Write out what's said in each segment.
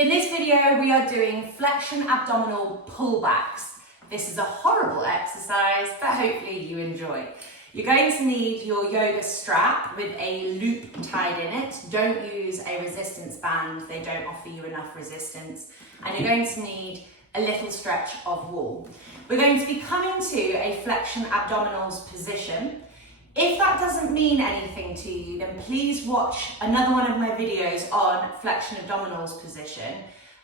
In this video, we are doing flexion abdominal pullbacks. This is a horrible exercise, but hopefully you enjoy. You're going to need your yoga strap with a loop tied in it. Don't use a resistance band, they don't offer you enough resistance. And you're going to need a little stretch of wall. We're going to be coming to a flexion abdominals position. If that doesn't mean anything to you, then please watch another one of my videos on flexion abdominals position.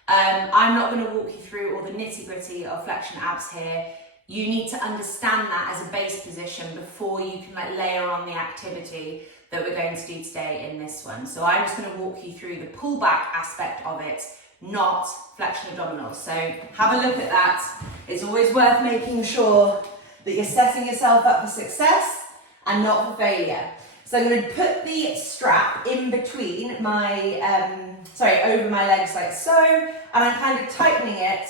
I'm not going to walk you through all the nitty-gritty of flexion abs here. You need to understand that as a base position before you can layer on the activity that we're going to do today in this one. So I'm just going to walk you through the pullback aspect of it, not flexion abdominals. So have a look at that. It's always worth making sure that you're setting yourself up for success and not for failure. So I'm going to put the strap in between my, over my legs like so, and I'm kind of tightening it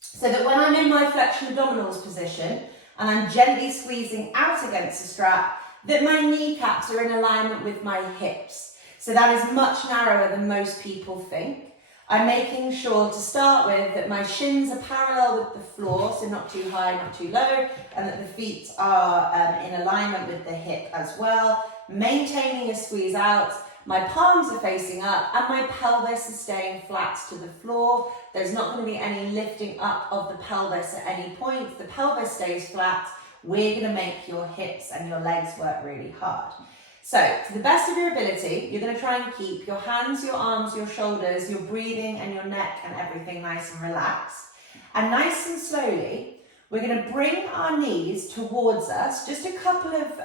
so that when I'm in my flexion abdominals position and I'm gently squeezing out against the strap, that my kneecaps are in alignment with my hips. So that is much narrower than most people think. I'm making sure to start with that my shins are parallel with the floor, so not too high, not too low, and that the feet are in alignment with the hip as well. Maintaining a squeeze out, my palms are facing up and my pelvis is staying flat to the floor. There's not going to be any lifting up of the pelvis at any point. The pelvis stays flat. We're going to make your hips and your legs work really hard. So, to the best of your ability, you're going to try and keep your hands, your arms, your shoulders, your breathing and your neck and everything nice and relaxed. And nice and slowly, we're going to bring our knees towards us, just a couple of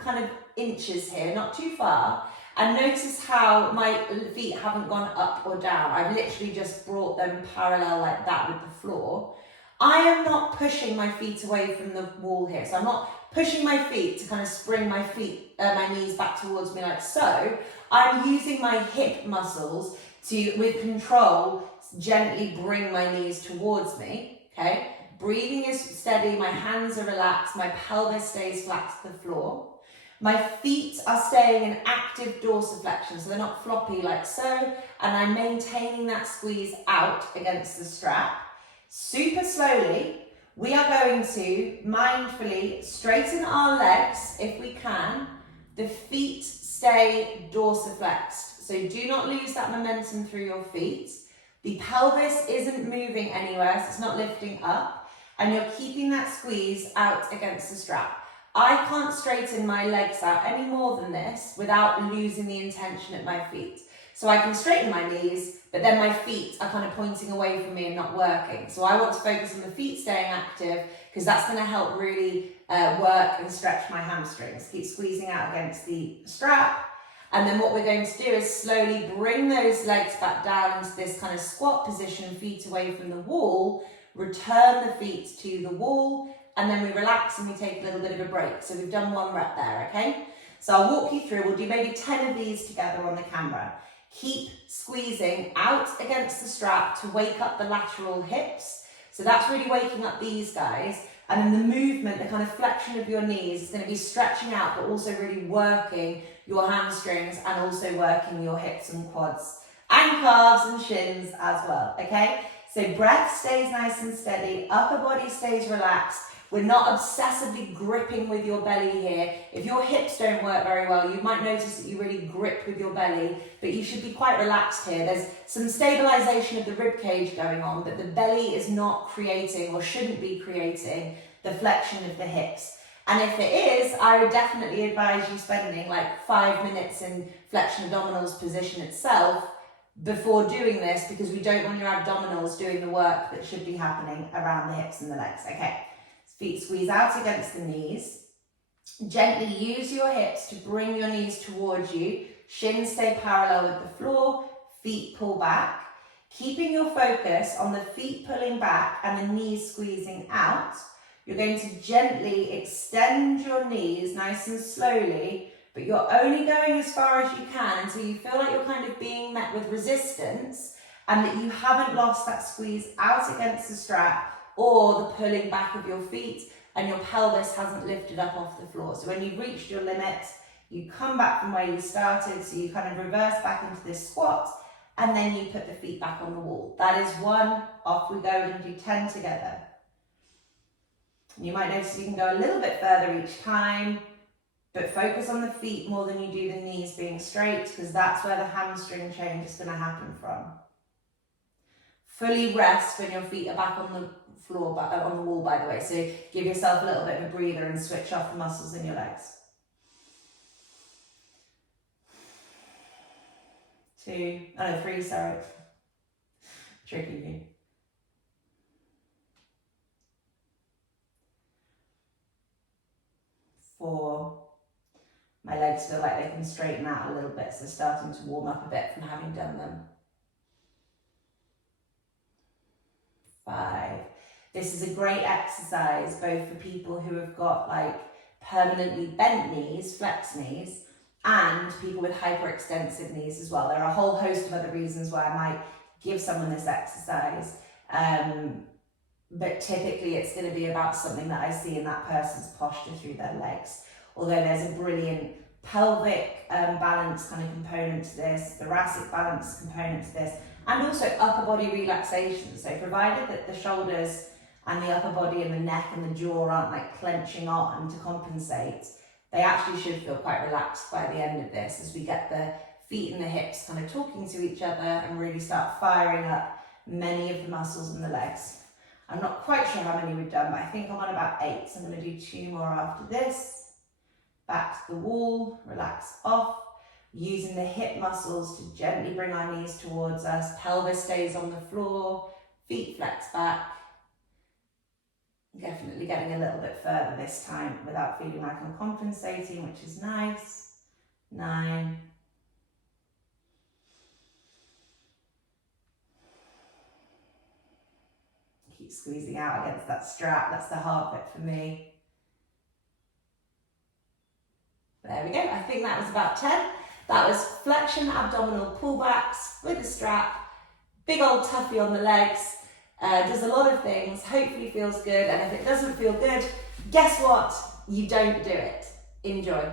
kind of inches here, not too far. And notice how my feet haven't gone up or down. I've literally just brought them parallel like that with the floor. I am not pushing my feet away from the wall here. So I'm not pushing my feet to kind of spring my knees back towards me like so. I'm using my hip muscles to, with control, gently bring my knees towards me, okay? Breathing is steady, my hands are relaxed, my pelvis stays flat to the floor. My feet are staying in active dorsiflexion, so they're not floppy like so, and I'm maintaining that squeeze out against the strap. Super slowly, we are going to mindfully straighten our legs if we can. The feet stay dorsiflexed, so do not lose that momentum through your feet. The pelvis isn't moving anywhere, so it's not lifting up, and you're keeping that squeeze out against the strap. I can't straighten my legs out any more than this without losing the intention at my feet. So I can straighten my knees, but then my feet are kind of pointing away from me and not working. So I want to focus on the feet staying active because that's going to help really work and stretch my hamstrings. Keep squeezing out against the strap. And then what we're going to do is slowly bring those legs back down into this kind of squat position, feet away from the wall, return the feet to the wall, and then we relax and we take a little bit of a break. So we've done one rep there, okay? So I'll walk you through, we'll do maybe 10 of these together on the camera. Keep squeezing out against the strap to wake up the lateral hips. So that's really waking up these guys. And then the movement, the kind of flexion of your knees is going to be stretching out, but also really working your hamstrings and also working your hips and quads and calves and shins as well, okay? So breath stays nice and steady, upper body stays relaxed. We're not obsessively gripping with your belly here. If your hips don't work very well, you might notice that you really grip with your belly, but you should be quite relaxed here. There's some stabilization of the rib cage going on, but the belly is not creating or shouldn't be creating the flexion of the hips. And if it is, I would definitely advise you spending like 5 minutes in flexion abdominals position itself before doing this, because we don't want your abdominals doing the work that should be happening around the hips and the legs, okay? Feet squeeze out against the knees. Gently use your hips to bring your knees towards you. Shins stay parallel with the floor. Feet pull back. Keeping your focus on the feet pulling back and the knees squeezing out. You're going to gently extend your knees nice and slowly, but you're only going as far as you can until you feel like you're kind of being met with resistance and that you haven't lost that squeeze out against the strap or the pulling back of your feet and your pelvis hasn't lifted up off the floor. So when you've reached your limit, you come back from where you started, so you kind of reverse back into this squat and then you put the feet back on the wall. That is 1, off we go, we're going to do 10 together. You might notice you can go a little bit further each time, but focus on the feet more than you do the knees being straight, because that's where the hamstring change is going to happen from. Fully rest when your feet are back on the floor, on the wall, by the way. So give yourself a little bit of a breather and switch off the muscles in your legs. 3, sorry. Tricky you. 4. My legs feel like they can straighten out a little bit, so starting to warm up a bit from having done them. 5. This is a great exercise both for people who have got like permanently bent knees, flex knees, and people with hyperextensive knees as well. There are a whole host of other reasons why I might give someone this exercise, but typically it's going to be about something that I see in that person's posture through their legs. Although there's a brilliant pelvic balance kind of component to this, thoracic balance component to this, and also upper body relaxation. So provided that the shoulders and the upper body and the neck and the jaw aren't like clenching on to compensate, they actually should feel quite relaxed by the end of this, as we get the feet and the hips kind of talking to each other and really start firing up many of the muscles in the legs. I'm not quite sure how many we've done, but I think I'm on about 8, so I'm going to do 2 more after this. Back to the wall, relax off, using the hip muscles to gently bring our knees towards us, pelvis stays on the floor, feet flex back. Definitely getting a little bit further this time without feeling like I'm compensating, which is nice. 9. Keep squeezing out against that strap, that's the hard bit for me. There we go, I think that was about 10. That was flexion abdominal pullbacks with a strap, big old toughie on the legs. Does a lot of things, hopefully feels good, and if it doesn't feel good, guess what? You don't do it. Enjoy.